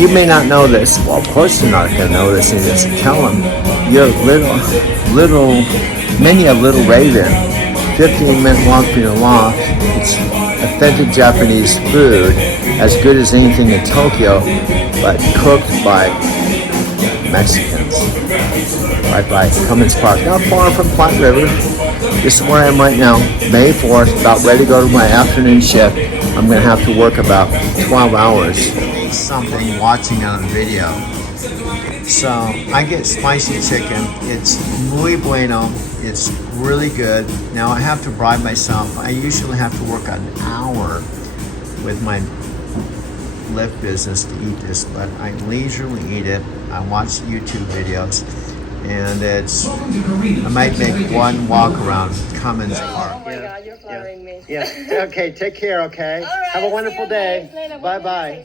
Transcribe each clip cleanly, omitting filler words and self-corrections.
you may not know this. Well, of course you're not going to know this. And just tell them you're many a little raven. 15-minute walk from your loft. It's authentic Japanese food, as good as anything in Tokyo, but cooked by Mexicans. Right by Cummins Park, not far from Platte River. This is where I am right now, May 4th, about ready to go to my afternoon shift. I'm going to have to work about 12 hours. Something watching on a video. So I get spicy chicken. It's muy bueno. It's really good. Now I have to bribe myself. I usually have to work an hour with my Lyft business to eat this, but I leisurely eat it. I watch YouTube videos, and I might make one walk around Cummins Park. Oh my God, you're flattering me. Yeah. Okay. Take care. Okay. All right, Have a wonderful day. Bye Bye. bye.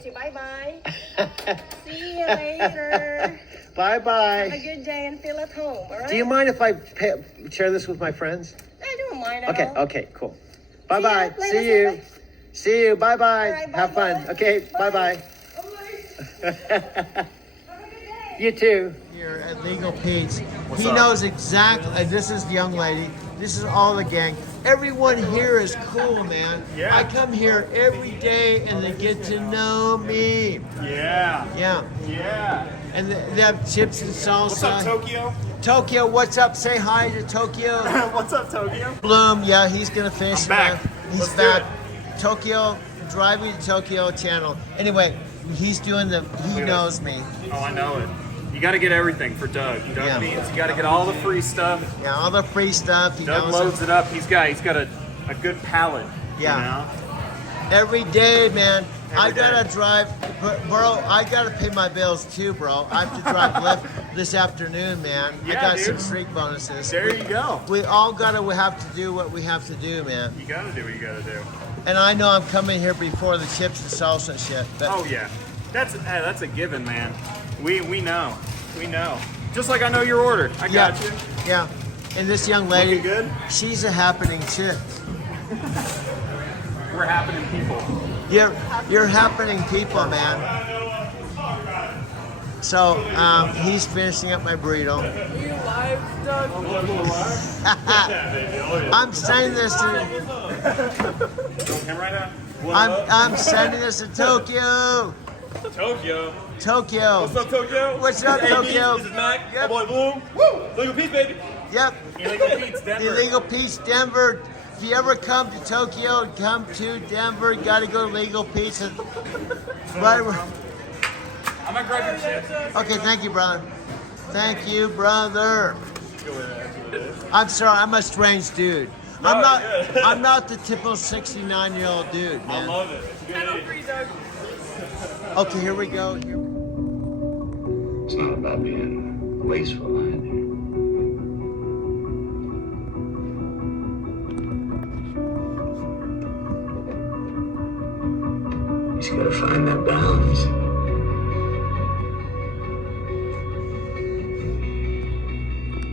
See you later. Bye bye. Have a good day and feel at home. All right. Do you mind if I share this with my friends? I don't mind at all. Okay, cool. Bye bye. later, See you. bye. See you. Bye bye. All right, Have fun. bye-bye. Okay, bye bye. Bye. You too. Here at Legal Pete's. He knows exactly. This is the young lady. This is all the gang. Everyone here is cool, man. Yeah. I come here every day and they get to know me. Yeah. Yeah. And they have chips and salsa. What's up, Tokyo? Tokyo, what's up? Say hi to Tokyo. What's up, Tokyo? Bloom, yeah, he's gonna finish. I'm back. He's Let's do back. Tokyo, Driving to Tokyo channel. Anyway, he's doing he Look at knows me. Oh, I know it. You got to get everything for Doug. Doug Yeah. means you got to get all the free stuff. Yeah, all the free stuff. He Doug knows loads it up. He's got a good palate. Yeah. You know? Every day, man. I Every gotta day. drive, bro. I gotta pay my bills too, bro. I have to drive Lyft this afternoon, man. I Yeah, got dude. some streak bonuses. There you go. We all we have to do what we have to do, man. You got to do what you got to do. And I know I'm coming here before the chips and salsa and shit. But Oh yeah, that's a given, man. We know. We know. Just like I know your order. I got you. Yeah. And this young lady, Looking good? she's a happening chick. We're happening people. You're happening people, man. So he's finishing up my burrito. I'm sending this to. Camera right now. I'm sending this to Tokyo. Tokyo. Tokyo. What's up, Tokyo? What's up, Hey, Tokyo? This is Mac. Yep. My boy Bloom. Woo! Legal Pete's, baby. Yep. Illegal Pete's, Denver. Illegal Pete's, Denver. If you ever come to Tokyo, come to Denver. You got to go to Legal Pete's. Right. I'm gonna grab your chips. Okay, thank you, brother. Thank you, brother. I'm sorry, I'm a strange dude. I'm not. good. I'm not the typical 69-year-old dude, I man. love it. It's a good age. Okay, here we go. It's not about being wasteful either. You just gotta find that balance.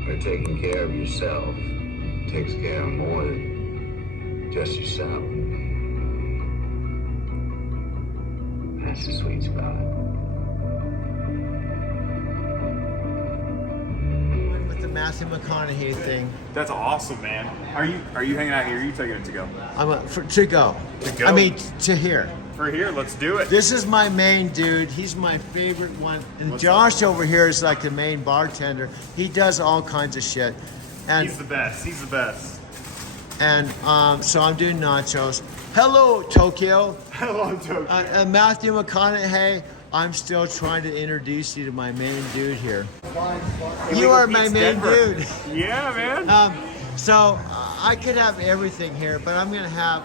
Where taking care of yourself takes care of more than just yourself. That's the sweet spot. With the Matthew McConaughey thing, That's awesome, man. Are you hanging out here? Or are you taking it to go? to go. To go? I mean, to here. For here, let's do it. This is my main dude. He's my favorite one. And What's Josh over here is like the main bartender. He does all kinds of shit. And He's the best. He's the best. so I'm doing nachos. Hello, Tokyo. Hello, Tokyo. Matthew McConaughey, I'm still trying to introduce you to my main dude here. You are my Pete's main Denver. dude. Yeah, man. So I could have everything here, but I'm gonna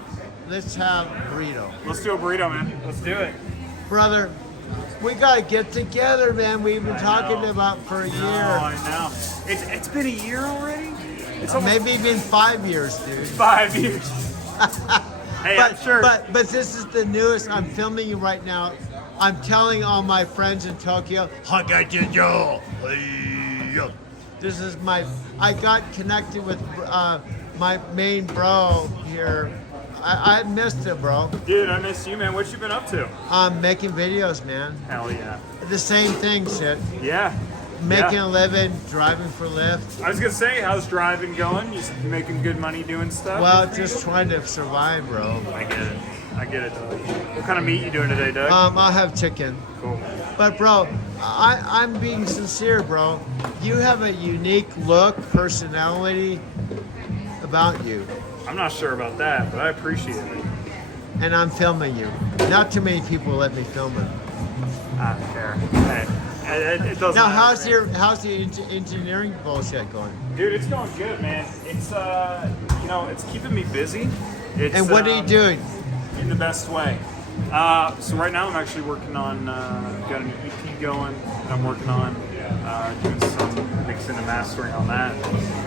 let's have burrito. Let's do a burrito, man. Let's do it. Brother, we gotta get together, man. We've been talking know. about for a year. Oh, I know. It's been a year already? It's almost Maybe even 5 years, dude. 5 years. Hey, I'm sure. But this is the newest. I'm filming you right now. I'm telling all my friends in Tokyo, this is I got connected with my main bro here, I missed it, bro. Dude, I miss you, man. What you been up to? I'm making videos, man. Hell yeah. The same thing, shit. Yeah. Making Yeah. a living, driving for Lyft. I was gonna say, how's driving going? You making good money doing stuff? Well, just trying to survive, bro. I get it. I get it, Doug. What kind of meat you doing today, Doug? I'll have chicken. Cool. But bro, I'm being sincere, bro. You have a unique look, personality about you. I'm not sure about that, but I appreciate it. And I'm filming you. Not too many people let me film it. I don't care. Hey, it doesn't Now, matter, how's the engineering bullshit going? Dude, it's going good, man. It's it's keeping me busy. It's, And what are you doing? in the best way? So right now I'm actually working on got an EP going that I'm working on, doing some mixing and mastering on that,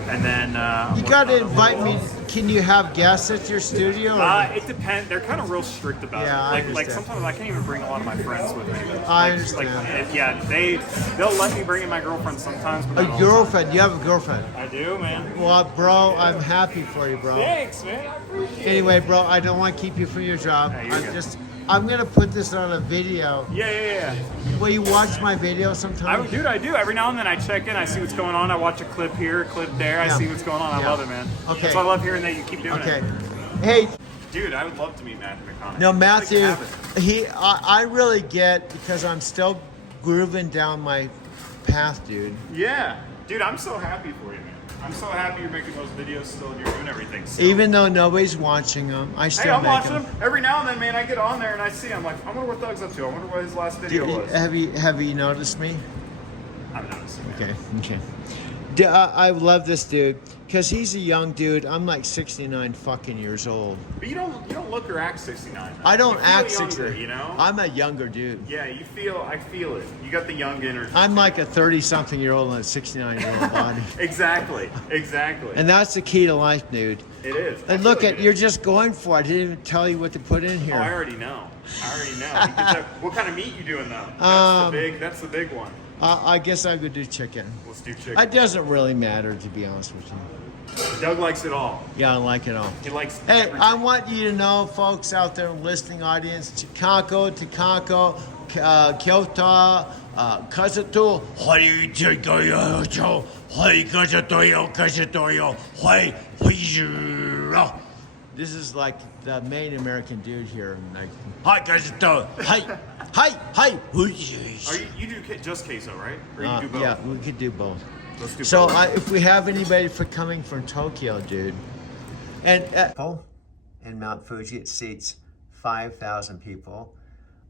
and then I'm You working gotta on a invite little- me. Can you have guests at your studio? It depends. They're kind of real strict about Yeah, it. I Like understand. sometimes I can't even bring a lot of my friends with me. I Like, understand. they'll let me bring in my girlfriend sometimes. But A not all the girlfriend? You have a girlfriend? time. I do, man. Well, bro, I'm happy for you, bro. Thanks, man. I appreciate it. Anyway, bro, I don't want to keep you from your job. Hey, you're good. I'm gonna put this on a video. Yeah. Will you watch my video I sometime? do. Every now and then I check in. I see what's going on. I watch a clip here, a clip there. I Yeah. see what's going on. I Yeah. love it, man. Okay. That's why I love hearing that you keep doing Okay. it. Hey, Dude, I would love to meet Matthew McConaughey. no, I'd like to Matthew, have it. I really get, because I'm still grooving down my path, dude. Yeah. Dude, I'm so happy for you, man. I'm so happy you're making those videos still and you're doing everything still. Even though nobody's watching them, I still Hey, I'm make watching them. them. Every now and then, man, I get on there and I see I'm like, I wonder what Doug's up to. I wonder what his last video was. Have you noticed me? I'm noticing. Okay. I love this dude because he's a young dude. I'm like 69 fucking years old. But you don't look or act 69. I don't You feel act younger, 60. you know? I'm a younger dude. Yeah, I feel it. You got the young energy. I'm like a 30-something year old in a 69-year-old body. Exactly. And that's the key to life, dude. It is. And look at, you're just going for it. I didn't even tell you what to put in here. Oh, I already know. You can tell- what kind of meat you doing though? That's the big one. I guess I would do chicken. Let's do chicken. It doesn't really matter, to be honest with you. Doug likes it all. Yeah, I like it all. He likes Hey, everything. I want you to know, folks out there in the listening audience, Chicago, Kyoto, Kazato, this is like the main American dude here. Like, hi, Kazato, hi. You do just queso, right? Or you can do both? Yeah, we could do both. Let's do So both. if we have anybody coming from Tokyo, dude, and in Mount Fuji, it seats 5,000 people.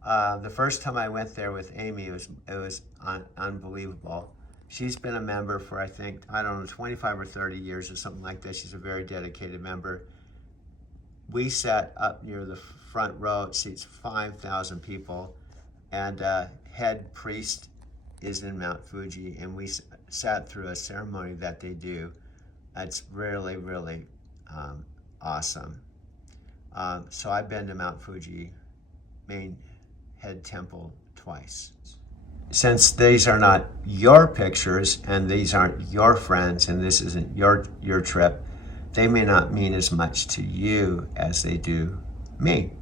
The first time I went there with Amy, it was unbelievable. She's been a member for, I think, 25 or 30 years or something like that. She's a very dedicated member. We sat up near the front row. It seats 5,000 people, and head priest is in Mount Fuji, and we sat through a ceremony that they do. It's really, really awesome. So I've been to Mount Fuji main head temple twice. Since these are not your pictures and these aren't your friends and this isn't your trip, they may not mean as much to you as they do me.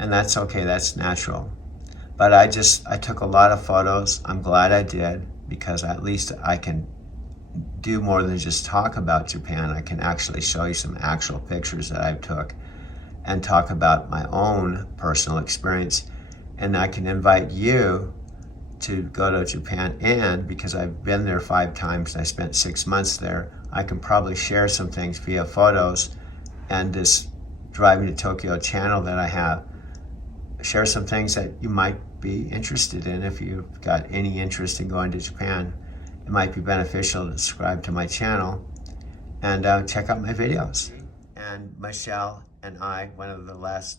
And that's okay, that's natural. But I took a lot of photos. I'm glad I did, because at least I can do more than just talk about Japan. I can actually show you some actual pictures that I took and talk about my own personal experience. And I can invite you to go to Japan, and because I've been there 5 times and I spent 6 months there, I can probably share some things via photos and this Driving to Tokyo channel that I have. Share some things that you might be interested in. If you've got any interest in going to Japan, it might be beneficial to subscribe to my channel and check out my videos. And Michelle and I, one of the last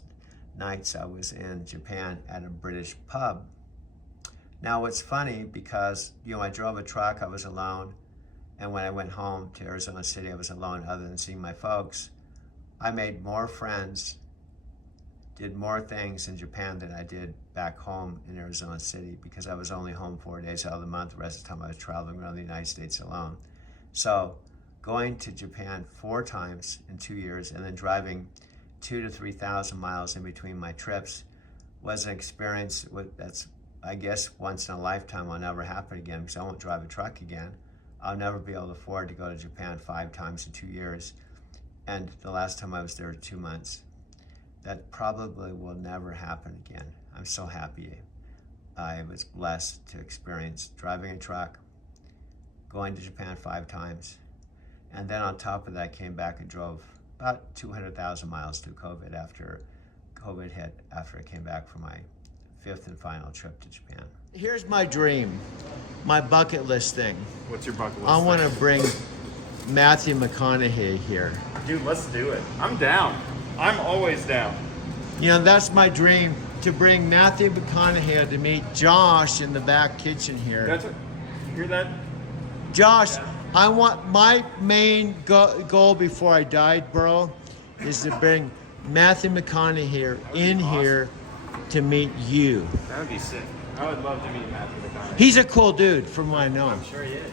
nights I was in Japan at a British pub. Now what's funny, because I drove a truck, I was alone, and when I went home to Arizona City, I was alone other than seeing my folks. I made more friends, did more things in Japan than I did back home in Arizona City, because I was only home 4 days out of the month. The rest of the time I was traveling around the United States alone. So going to Japan 4 times in 2 years and then driving 2,000 to 3,000 miles in between my trips was an experience that's, I guess, once in a lifetime. Will never happen again because I won't drive a truck again. I'll never be able to afford to go to Japan 5 times in 2 years. And the last time I was there 2 months. That probably will never happen again. I'm so happy I was blessed to experience driving a truck, going to Japan 5 times, and then on top of that, I came back and drove about 200,000 miles through COVID after COVID hit, after I came back from my 5th and final trip to Japan. Here's my dream, my bucket list thing. What's your bucket list? I want to bring Matthew McConaughey here. Dude, let's do it. I'm down. I'm always down. You know, that's my dream, to bring Matthew McConaughey to meet Josh in the back kitchen here. That's it. Hear that? Josh, I want my main goal before I died, bro, is to bring Matthew McConaughey in here to meet you. That would be sick. I would love to meet Matthew McConaughey. He's a cool dude, from what I know. I'm sure he is.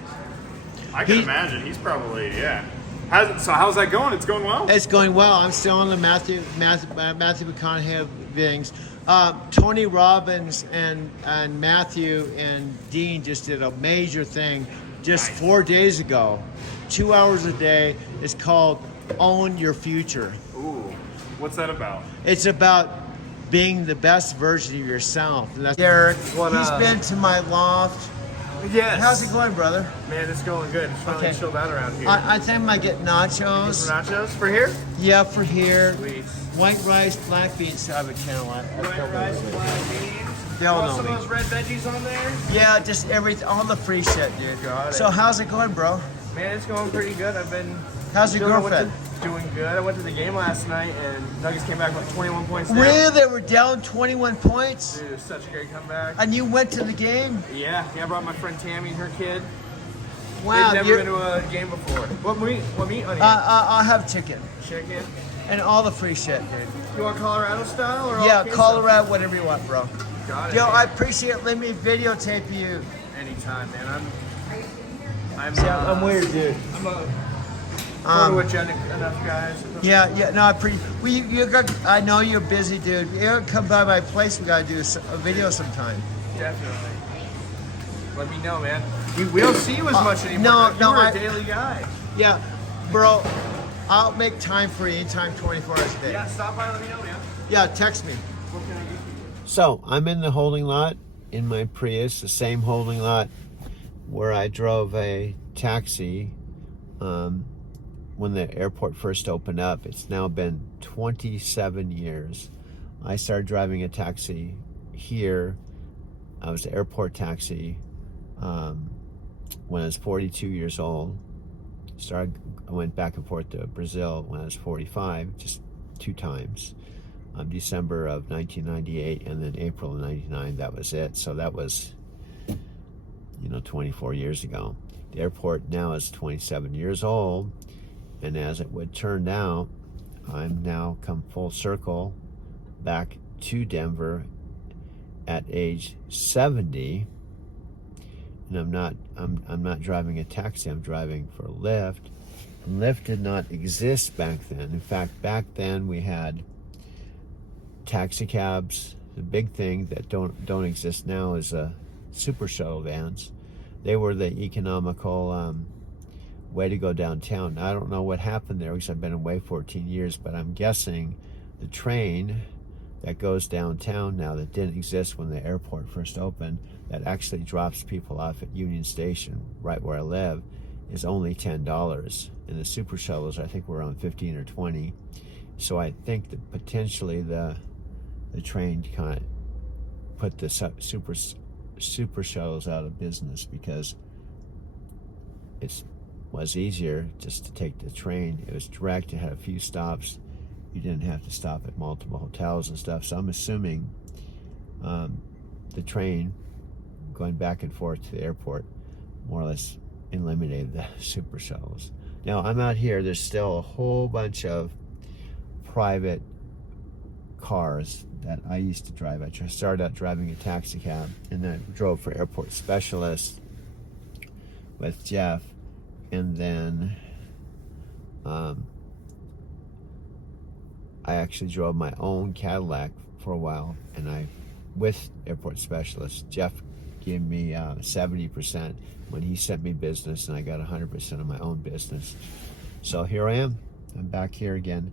I can imagine. He's probably, yeah. How's that going? It's going well? It's going well. I'm still on the Matthew McConaughey things. Tony Robbins and Matthew and Dean just did a major thing just 4 days ago. 2 hours a day. It's called Own Your Future. Ooh. What's that about? It's about being the best version of yourself. And that's Derek. He's been to my loft. Yes. How's it going, brother? Man, it's going good. It's finally Okay. chilled out around here. I think I might get nachos. For nachos for here? Yeah, for here. Sweet. White rice, black beans. I have a can of White rice, black beans. They all Want know some me. of those red veggies on there? Yeah, just all the free shit, dude. Got it. So how's it going, bro? Man, it's going pretty good. I've been How's your girlfriend? doing good. I went to the game last night and Nuggets came back with 21 points down. Really? They were down 21 points? Dude, it was such a great comeback. And you went to the game? Yeah, I brought my friend Tammy and her kid. Wow. They've never been to a game before. What meat on here? I'll have chicken. Chicken? And all the free shit, dude. You want Colorado style or all Yeah, queso? Colorado, whatever you want, bro. Got it. Yo, I appreciate it. Let me videotape you. Anytime, man. I'm weird, dude. I'm a photogenic enough guys. Yeah, no, I know you're busy, dude. You gotta come by my place. We gotta do a video sometime. Definitely. Let me know, man. We don't see you as much anymore. no, You're I- a daily guy. Yeah, bro, I'll make time for you anytime, 24 hours a day. Yeah, stop by and let me know, man. Yeah, text me. What can I get you? So I'm in the holding lot in my Prius, the same holding lot where I drove a taxi when the airport first opened up. It's now been 27 years. I started driving a taxi here. I was an airport taxi when I was 42 years old. I went back and forth to Brazil when I was 45, just 2 times. December of 1998 and then April of 99, that was it. So that was, 24 years ago. The airport now is 27 years old, and as it would turn out, I'm now come full circle back to Denver at age 70, and I'm not driving a taxi, I'm driving for Lyft. And Lyft did not exist back then. In fact, back then we had taxi cabs. The big thing that don't exist now is super shuttle vans. They were the economical way to go downtown. I don't know what happened there because I've been away 14 years, but I'm guessing the train that goes downtown now that didn't exist when the airport first opened, that actually drops people off at Union Station, right where I live, is only $10. And the super shuttles, I think, were around 15 or 20. So I think that potentially the train kind of put the super shuttles out of business because it was easier just to take the train. It was direct, it had a few stops. You didn't have to stop at multiple hotels and stuff. So I'm assuming the train going back and forth to the airport more or less eliminated the super shuttles. Now I'm out here, there's still a whole bunch of private cars that I used to drive. I started out driving a taxi cab and then I drove for Airport Specialist with Jeff, and then I actually drove my own Cadillac for a while, and with airport specialist, Jeff gave me 70% when he sent me business, and I got 100% of my own business. So here I am. I'm back here again.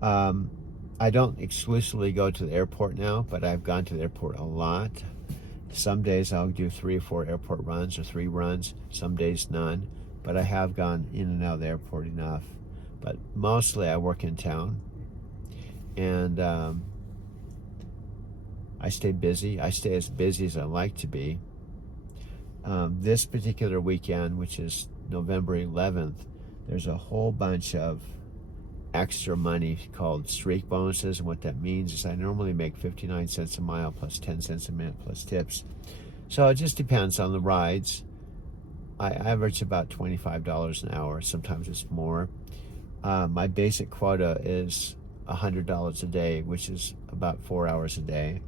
I don't exclusively go to the airport now, but I've gone to the airport a lot. Some days I'll do 3 or 4 airport runs or 3 runs. Some days none. But I have gone in and out of the airport enough. But mostly I work in town. And I stay busy. I stay as busy as I like to be. This particular weekend, which is November 11th, there's a whole bunch of extra money called streak bonuses, and what that means is I normally make 59 cents a mile plus 10 cents a minute plus tips. So it just depends on the rides. I average about $25 an hour. Sometimes it's more. My basic quota is $100 a day, which is about 4 hours a day.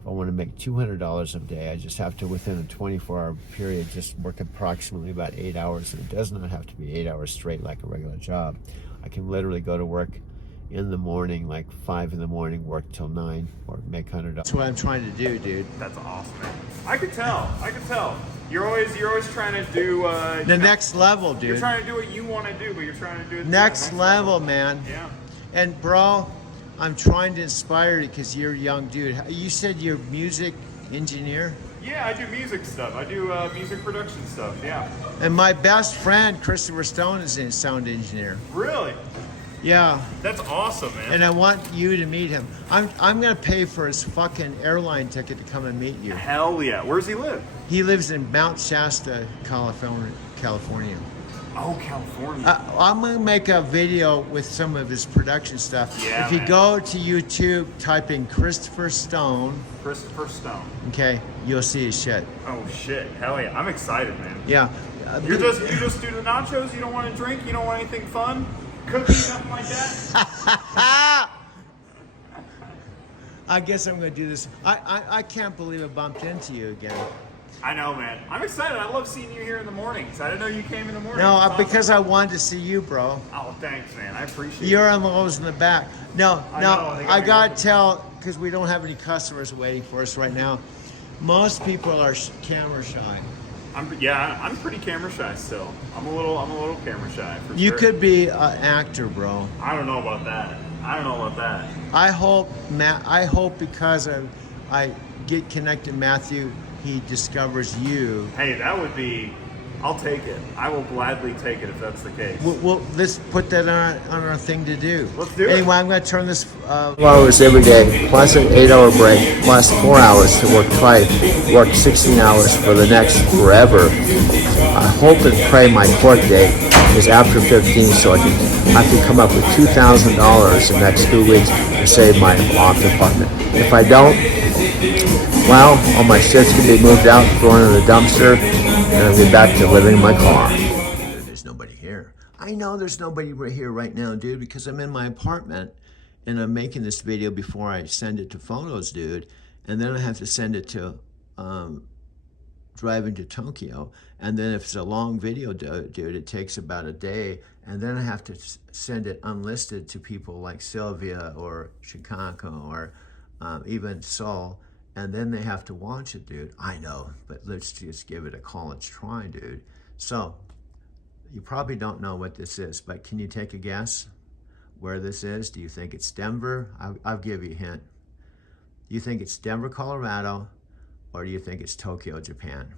If I want to make $200 a day, I just have to, within a 24-hour period, just work approximately about 8 hours. And it does not have to be 8 hours straight like a regular job. I can literally go to work in the morning, like 5 in the morning, work till 9, or make $100. That's what I'm trying to do, dude. That's awesome, man. I could tell. You're always trying to do The next level, dude. You're trying to do what you want to do, but you're trying to do it Next level, man. Yeah. And bro, I'm trying to inspire you because you're a young dude. You said you're a music engineer? Yeah, I do music stuff. I do music production stuff, yeah. And my best friend, Christopher Stone, is a sound engineer. Really? Yeah. That's awesome, man. And I want you to meet him. I'm gonna pay for his fucking airline ticket to come and meet you. Hell yeah. Where does he live? He lives in Mount Shasta, California. Oh, California. I'm gonna make a video with some of his production stuff. Yeah, if you man. go to YouTube, type in Christopher Stone, Christopher Stone. okay, you'll see his shit. Oh shit. Hell yeah. I'm excited, man. Yeah. You just do the nachos, you don't want to drink, you don't want anything fun? Cookies, nothing like that? I guess I'm gonna do this. I can't believe I bumped into you again. I know, man. I'm excited. I love seeing you here in the mornings. I didn't know you came in the morning. No, It's awesome. because I wanted to see you, bro. Oh, thanks, man. I appreciate it. You're on the lows in the back. No, I know, they got I me gotta working. tell, because we don't have any customers waiting for us right now. Most people are camera shy. I'm pretty camera shy still. I'm a little camera shy for You sure. could be an actor, bro. I don't know about that. I hope because I get connected, Matthew, he discovers you. Hey, that would be. I'll take it. I will gladly take it if that's the case. Well, let's put that on our thing to do. Let's do it. Anyway, I'm going to turn this. 12 hours every day, plus an 8-hour break, plus 4 hours to work twice, work 16 hours for the next forever. I hope and pray my court date is after 15, so I can come up with $2,000 in the next 2 weeks to save my law department. If I don't, well, all my shit's gonna be moved out, thrown in the dumpster, and I'll be back to living in my car. There's nobody here. I know there's nobody right here right now, dude, because I'm in my apartment and I'm making this video before I send it to Photos, dude. And then I have to send it to driving to Tokyo. And then if it's a long video, dude, it takes about a day. And then I have to send it unlisted to people like Sylvia or Chicago or even Saul. And then they have to watch it, dude. I know, but let's just give it a college try, dude. So, you probably don't know what this is, but can you take a guess where this is? Do you think it's Denver? I'll give you a hint. Do you think it's Denver, Colorado, or do you think it's Tokyo, Japan?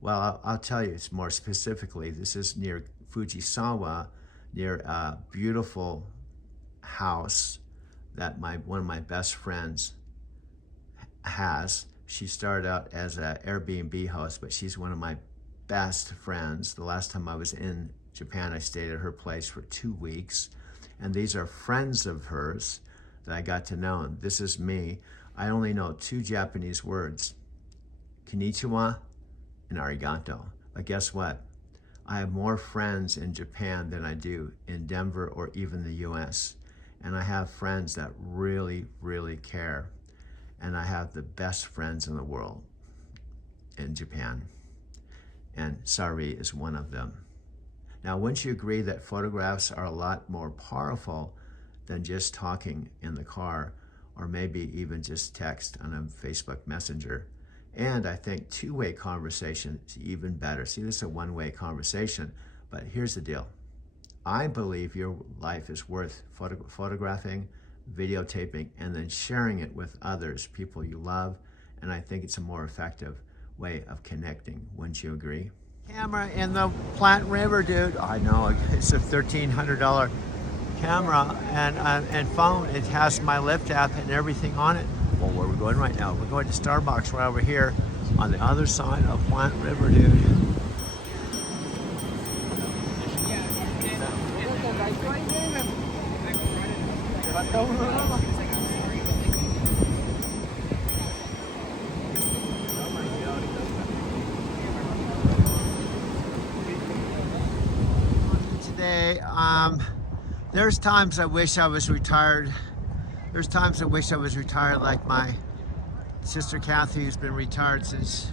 Well, I'll tell you, it's more specifically, this is near Fujisawa, near a beautiful house that one of my best friends has. She started out as an Airbnb host, but she's one of my best friends. The last time I was in Japan, I stayed at her place for 2 weeks. And these are friends of hers that I got to know. And this is me. I only know 2 Japanese words, konnichiwa and arigato. But guess what? I have more friends in Japan than I do in Denver or even the US. And I have friends that really, really care. And I have the best friends in the world in Japan. And Sari is one of them. Now, wouldn't you agree that photographs are a lot more powerful than just talking in the car, or maybe even just text on a Facebook Messenger. And I think two-way conversation is even better. See, this is a one-way conversation, but here's the deal. I believe your life is worth photographing, videotaping, and then sharing it with others, people you love. And I think it's a more effective way of connecting. Wouldn't you agree? Camera in the Platte River, dude. I know, it's a $1,300 camera and phone. It has my Lyft app and everything on it. Well, where are we going right now? We're going to Starbucks right over here on the other side of Platte River, dude. Today, there's times I wish I was retired. There's times I wish I was retired, like my sister Kathy, who's been retired since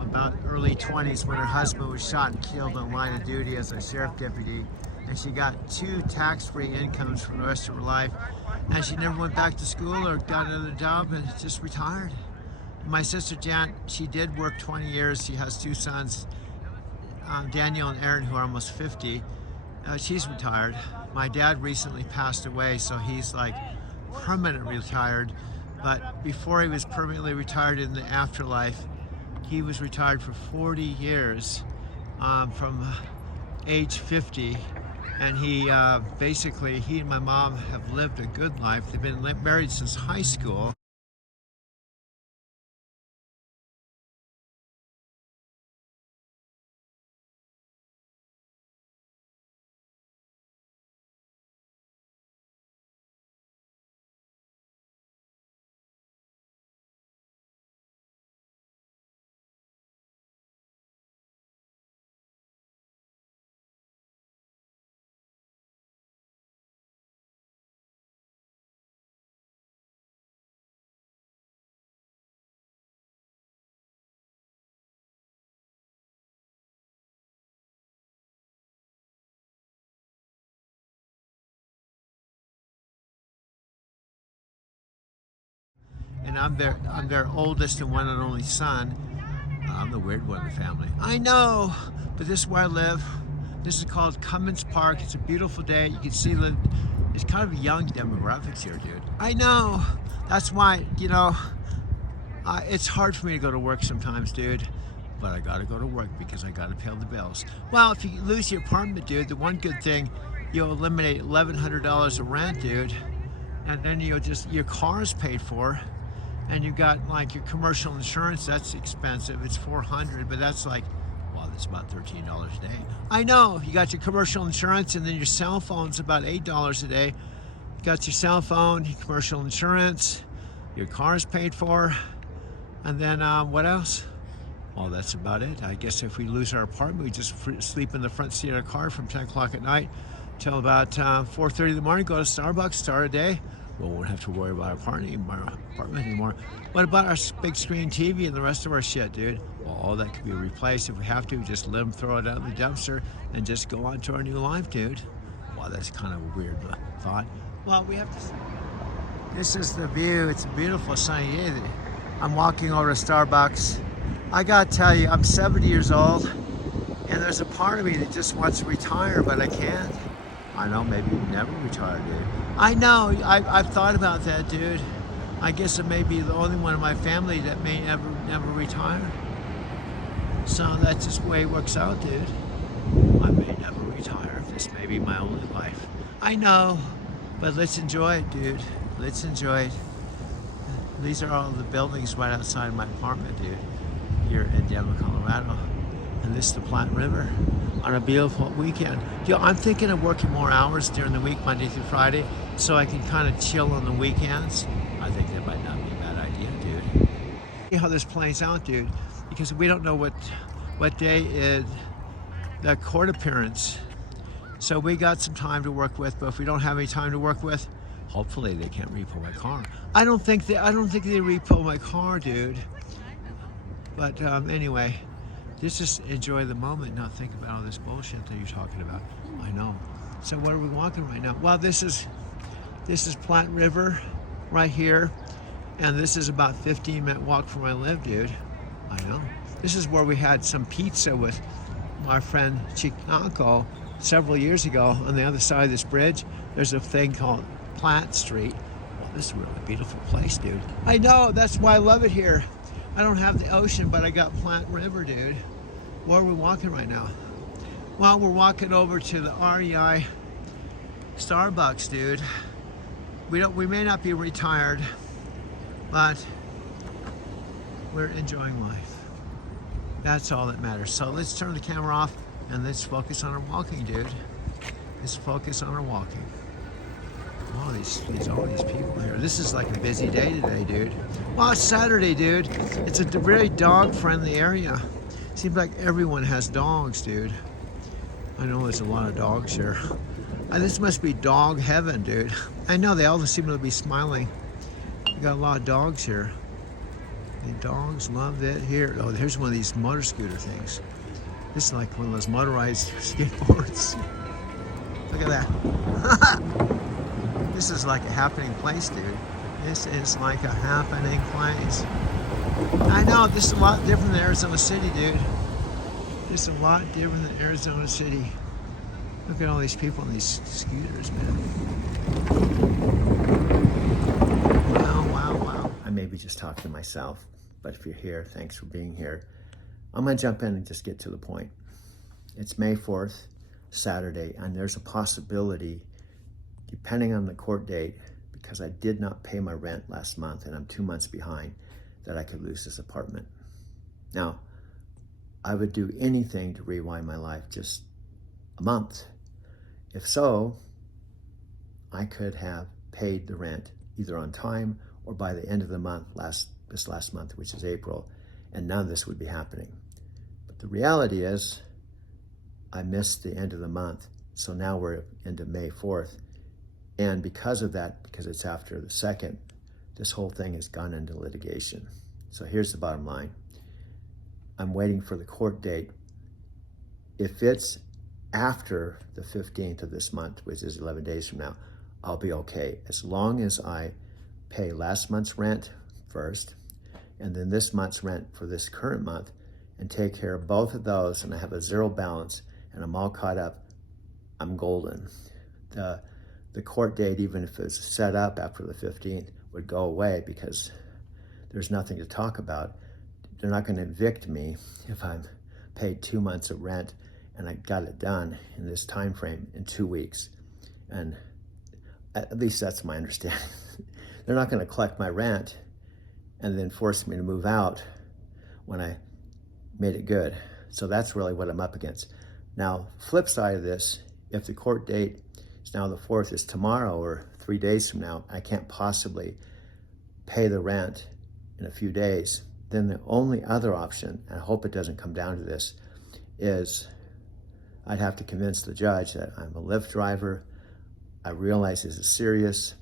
about early 20s when her husband was shot and killed on line of duty as a sheriff deputy. And she got 2 tax-free incomes for the rest of her life. And she never went back to school or got another job and just retired. My sister Jan, she did work 20 years. She has 2 sons, Daniel and Aaron, who are almost 50. She's retired. My dad recently passed away, so he's like permanently retired. But before he was permanently retired in the afterlife, he was retired for 40 years from age 50. And he basically, he and my mom have lived a good life. They've been married since high school. And I'm their oldest and one and only son. I'm the weird one in the family. I know, but this is where I live. This is called Cummins Park. It's a beautiful day. You can see it's kind of young demographics here, dude. I know. That's why, you know, it's hard for me to go to work sometimes, dude. But I gotta go to work because I gotta pay the bills. Well, if you lose your apartment, dude, the one good thing, you'll eliminate $1,100 of rent, dude. And then you'll your car is paid for. And you got like your commercial insurance, that's expensive. It's $400, but that's like, well, that's about $13 a day. I know, you got your commercial insurance, and then your cell phone's about $8 a day. You got your cell phone, your commercial insurance, your car's paid for, and then what else? Well, that's about it. I guess if we lose our apartment, we just sleep in the front seat of our car from 10 o'clock at night till about 4:30 in the morning, go to Starbucks, start a day. Well, we won't have to worry about our apartment anymore. What about our big screen TV and the rest of our shit, dude? Well, all that could be replaced. If we have to, just let them throw it out in the dumpster and just go on to our new life, dude. Wow, that's kind of a weird thought. Well, we have to... This is the view. It's a beautiful sunny day. I'm walking over to Starbucks. I gotta tell you, I'm 70 years old, and there's a part of me that just wants to retire, but I can't. I know, maybe you never retire, dude. I know, I've thought about that, dude. I guess I may be the only one in my family that may never retire. So that's just the way it works out, dude. I may never retire. This may be my only life. I know, but let's enjoy it, dude. Let's enjoy it. These are all the buildings right outside my apartment, dude, here in Denver, Colorado. And this is the Platte River on a beautiful weekend. You know, I'm thinking of working more hours during the week, Monday through Friday, so I can kind of chill on the weekends. I think that might not be a bad idea, dude. See how this plays out, dude, because we don't know what day is the court appearance. So we got some time to work with, but if we don't have any time to work with, hopefully they can't repo my car. I don't think they repo my car, dude. But anyway, just enjoy the moment, not think about all this bullshit that you're talking about. I know. So what are we walking right now? Well, this is This is Platte River right here. And this is about 15-minute walk from where I live, dude. I know. This is where we had some pizza with my friend Chicanco several years ago on the other side of this bridge. There's a thing called Platte Street. Well, this is a really beautiful place, dude. I know, that's why I love it here. I don't have the ocean, but I got Platte River, dude. Where are we walking right now? Well, we're walking over to the REI Starbucks, dude. We may not be retired, but we're enjoying life. That's all that matters. So let's turn the camera off and let's focus on our walking, dude. Let's focus on our walking. All these people here. This is like a busy day today, dude. Well, it's Saturday, dude. It's a very dog-friendly area. Seems like everyone has dogs, dude. I know there's a lot of dogs here. This must be dog heaven, dude. I know they all seem to be smiling. We got a lot of dogs here. The dogs love it here. Oh, here's one of these motor scooter things. This is like one of those motorized skateboards. Look at that. This is like a happening place, dude. This is like a happening place. I know, this is a lot different than Arizona City, dude. This is a lot different than Arizona City. Look at all these people on these scooters, man. Wow, wow, wow. I may be just talking to myself, but if you're here, thanks for being here. I'm gonna jump in and just get to the point. It's May 4th, Saturday, and there's a possibility, depending on the court date, because I did not pay my rent last month and I'm 2 months behind, that I could lose this apartment. Now, I would do anything to rewind my life just a month. If so, I could have paid the rent either on time or by the end of the month, this last month, which is April, and none of this would be happening. But the reality is, I missed the end of the month, so now we're into May 4th, and because of that, because it's after the 2nd, this whole thing has gone into litigation. So here's the bottom line. I'm waiting for the court date. If it's after the 15th of this month, which is 11 days from now, I'll be okay. As long as I pay last month's rent first, and then this month's rent for this current month, and take care of both of those, and I have a zero balance, and I'm all caught up, I'm golden. The court date, even if it's set up after the 15th, would go away because there's nothing to talk about. They're not going to evict me if I'm paid 2 months of rent and I got it done in this time frame in 2 weeks. And at least that's my understanding. They're not going to collect my rent and then force me to move out when I made it good. So that's really what I'm up against. Now, flip side of this, if the court date is now the 4th, is tomorrow or 3 days from now, I can't possibly pay the rent in a few days, then the only other option, and I hope it doesn't come down to this, is I'd have to convince the judge that I'm a Lyft driver. I realize this is serious.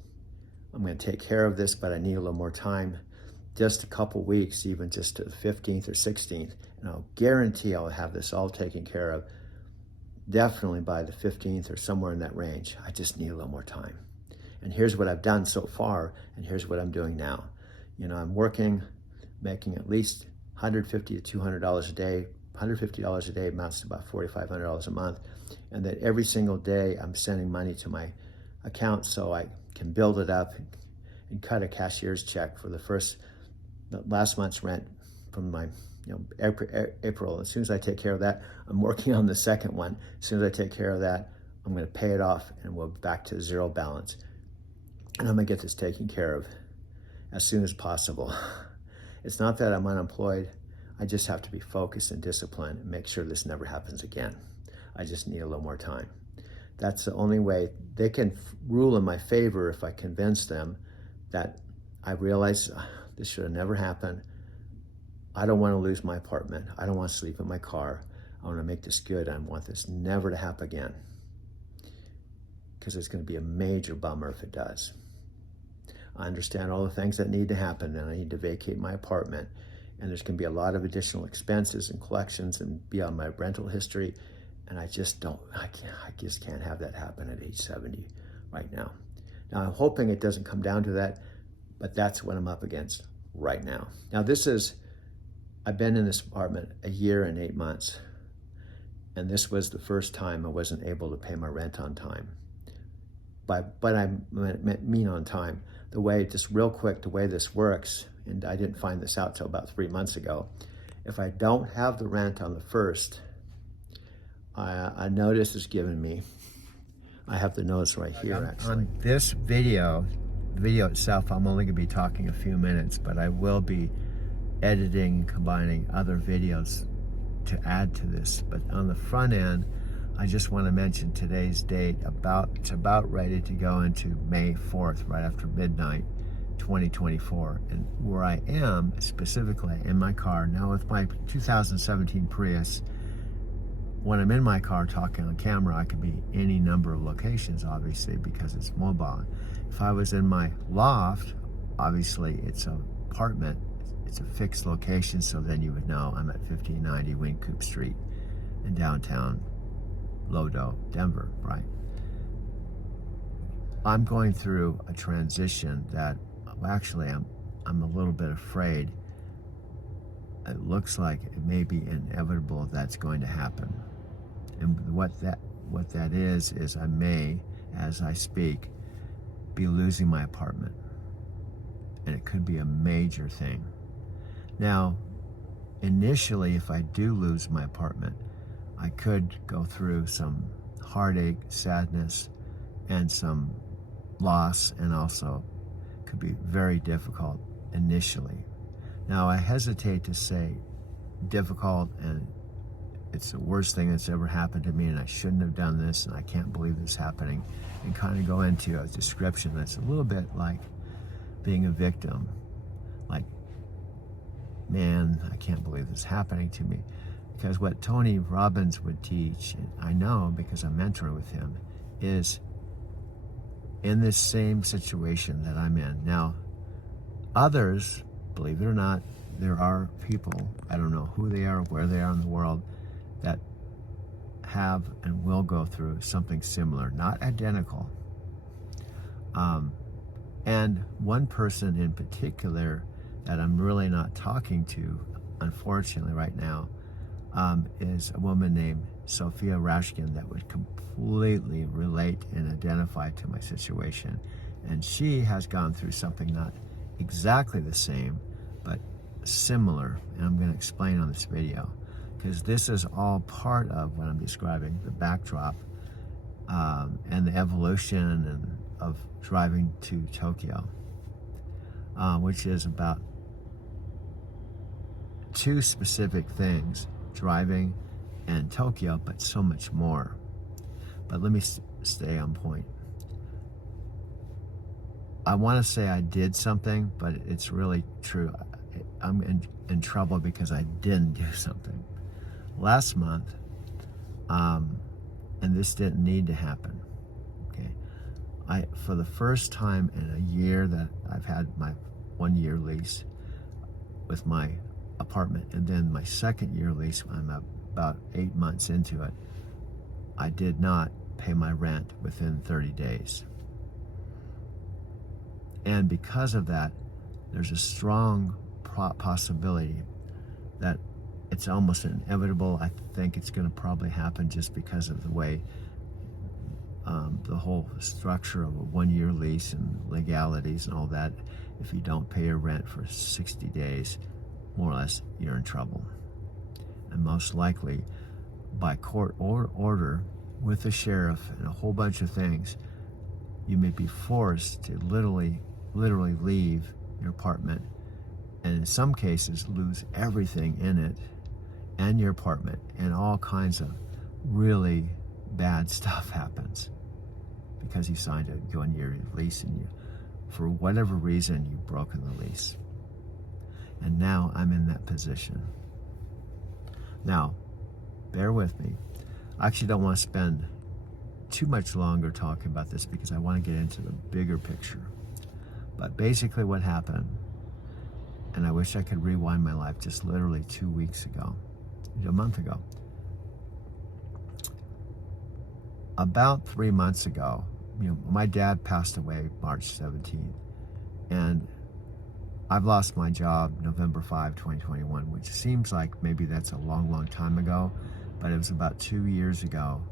I'm going to take care of this, but I need a little more time, just a couple weeks, even just to the 15th or 16th. And I'll guarantee I'll have this all taken care of definitely by the 15th or somewhere in that range. I just need a little more time. And here's what I've done so far, and here's what I'm doing now. You know, I'm working, making at least $150 to $200 a day. $150 a day amounts to about $4,500 a month. And that every single day I'm sending money to my account so I can build it up and cut a cashier's check for the last month's rent from my, April. As soon as I take care of that, I'm working on the second one. As soon as I take care of that, I'm going to pay it off and we're back to zero balance. And I'm going to get this taken care of as soon as possible. It's not that I'm unemployed. I just have to be focused and disciplined and make sure this never happens again. I just need a little more time. That's the only way they can rule in my favor if I convince them that I realize this should have never happened. I don't want to lose my apartment. I don't want to sleep in my car. I want to make this good. I want this never to happen again, because it's going to be a major bummer if it does. I understand all the things that need to happen, and I need to vacate my apartment, and there's going to be a lot of additional expenses and collections and be on my rental history, and I just can't have that happen at age 70 right now. Now, I'm hoping it doesn't come down to that, but that's what I'm up against right now. Now, I've been in this apartment a year and 8 months, and this was the first time I wasn't able to pay my rent on time. But I mean on time. The way, just real quick, the way this works, and I didn't find this out till about 3 months ago. If I don't have the rent on the 1st, a notice is given me. I have the notice right here, actually. On this video, the video itself, I'm only gonna be talking a few minutes, but I will be editing, combining other videos to add to this. But on the front end, I just want to mention today's date. It's about ready to go into May 4th, right after midnight, 2024. And where I am specifically in my car now with my 2017 Prius, when I'm in my car talking on camera, I can be any number of locations, obviously, because it's mobile. If I was in my loft, obviously it's an apartment, it's a fixed location, so then you would know I'm at 1590 Wynkoop Street in downtown Lodo, Denver, right? I'm going through a transition that, well, actually, I'm a little bit afraid. It looks like it may be inevitable that's going to happen. And what that is I may, as I speak, be losing my apartment. And it could be a major thing. Now, initially, if I do lose my apartment, I could go through some heartache, sadness, and some loss, and also could be very difficult initially. Now, I hesitate to say difficult and it's the worst thing that's ever happened to me and I shouldn't have done this and I can't believe this is happening, and kind of go into a description that's a little bit like being a victim. Like, man, I can't believe this is happening to me. Because what Tony Robbins would teach, and I know because I'm mentoring with him, is in this same situation that I'm in. Now, others, believe it or not, there are people, I don't know who they are, where they are in the world, that have and will go through something similar, not identical. And one person in particular that I'm really not talking to, unfortunately, right now, is a woman named Sophia Rashkin that would completely relate and identify to my situation. And she has gone through something not exactly the same, but similar. And I'm going to explain on this video, because this is all part of what I'm describing, the backdrop and the evolution of driving to Tokyo, which is about two specific things: driving and Tokyo, but so much more. But let me stay on point. I want to say I did something, but it's really true. I'm in trouble because I didn't do something. Last month, and this didn't need to happen, okay? For the first time in a year that I've had my 1-year lease with my apartment, and then my 2nd year lease, I'm about 8 months into it, I did not pay my rent within 30 days. And because of that, there's a strong possibility that it's almost inevitable. I think it's going to probably happen just because of the way the whole structure of a 1-year lease and legalities and all that. If you don't pay your rent for 60 days, more or less, you're in trouble. And most likely, by court order with the sheriff and a whole bunch of things, you may be forced to literally leave your apartment, and in some cases lose everything in it and your apartment, and all kinds of really bad stuff happens because you signed a 1-year lease and you, for whatever reason, you've broken the lease. And now I'm in that position. Now, bear with me. I actually don't want to spend too much longer talking about this because I want to get into the bigger picture. But basically what happened, and I wish I could rewind my life just literally 2 weeks ago, a month ago. About 3 months ago, my dad passed away March 17th, and I've lost my job November 5, 2021, which seems like maybe that's a long, long time ago, but it was about 2 years ago,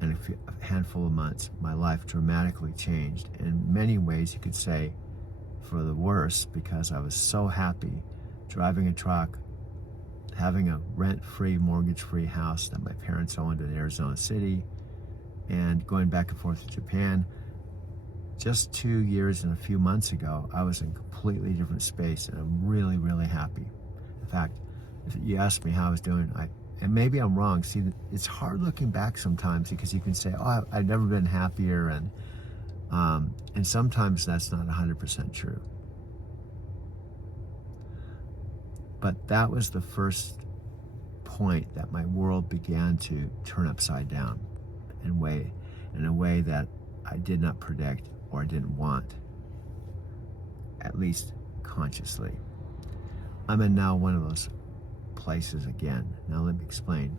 and a handful of months, my life dramatically changed. In many ways, you could say for the worse, because I was so happy driving a truck, having a rent-free, mortgage-free house that my parents owned in Arizona City, and going back and forth to Japan. Just 2 years and a few months ago, I was in a completely different space, and I'm really, really happy. In fact, if you ask me how I was doing, and maybe I'm wrong. See, it's hard looking back sometimes, because you can say, oh, I've never been happier, and sometimes that's not 100% true. But that was the first point that my world began to turn upside down in a way that I did not predict or I didn't want, at least consciously. I'm in now one of those places again. Now let me explain.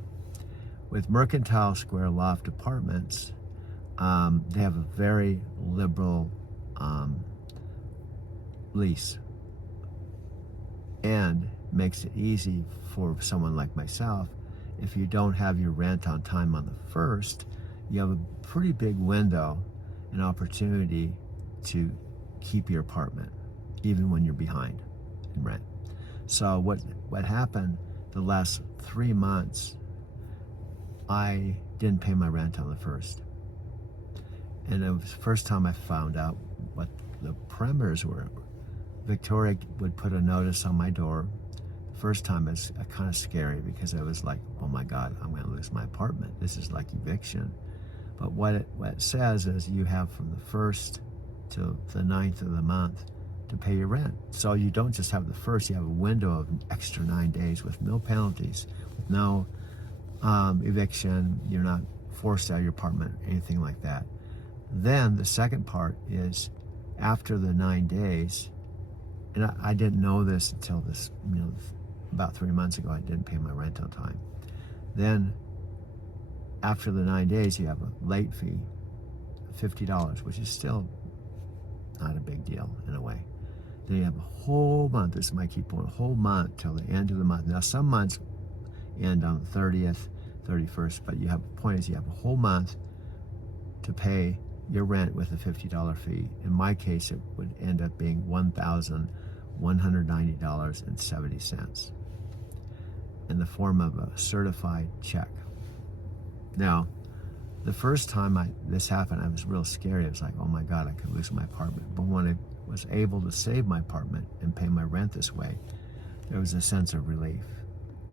With Mercantile Square Loft Apartments, they have a very liberal lease, and makes it easy for someone like myself. If you don't have your rent on time on the 1st, you have a pretty big window, an opportunity to keep your apartment, even when you're behind in rent. So what happened the last 3 months, I didn't pay my rent on the 1st. And it was the first time I found out what the parameters were. Victoria would put a notice on my door. The first time it's kind of scary, because I was like, oh my God, I'm gonna lose my apartment. This is like eviction. But what it says is you have from the 1st to the 9th of the month to pay your rent. So you don't just have the 1st, you have a window of an extra 9 days with no penalties, with no eviction. You're not forced out of your apartment, anything like that. Then the second part is after the 9 days, and I didn't know this until this, about 3 months ago, I didn't pay my rent on time. Then after the 9 days, you have a late fee, $50, which is still not a big deal in a way. Then you have a whole month. This might keep going, a whole month till the end of the month. Now some months end on the 30th, 31st, but you have, the point is you have a whole month to pay your rent with a $50 fee. In my case, it would end up being $1,190.70 in the form of a certified check. Now, the first time this happened, I was real scared. I was like, oh my God, I could lose my apartment. But when I was able to save my apartment and pay my rent this way, there was a sense of relief.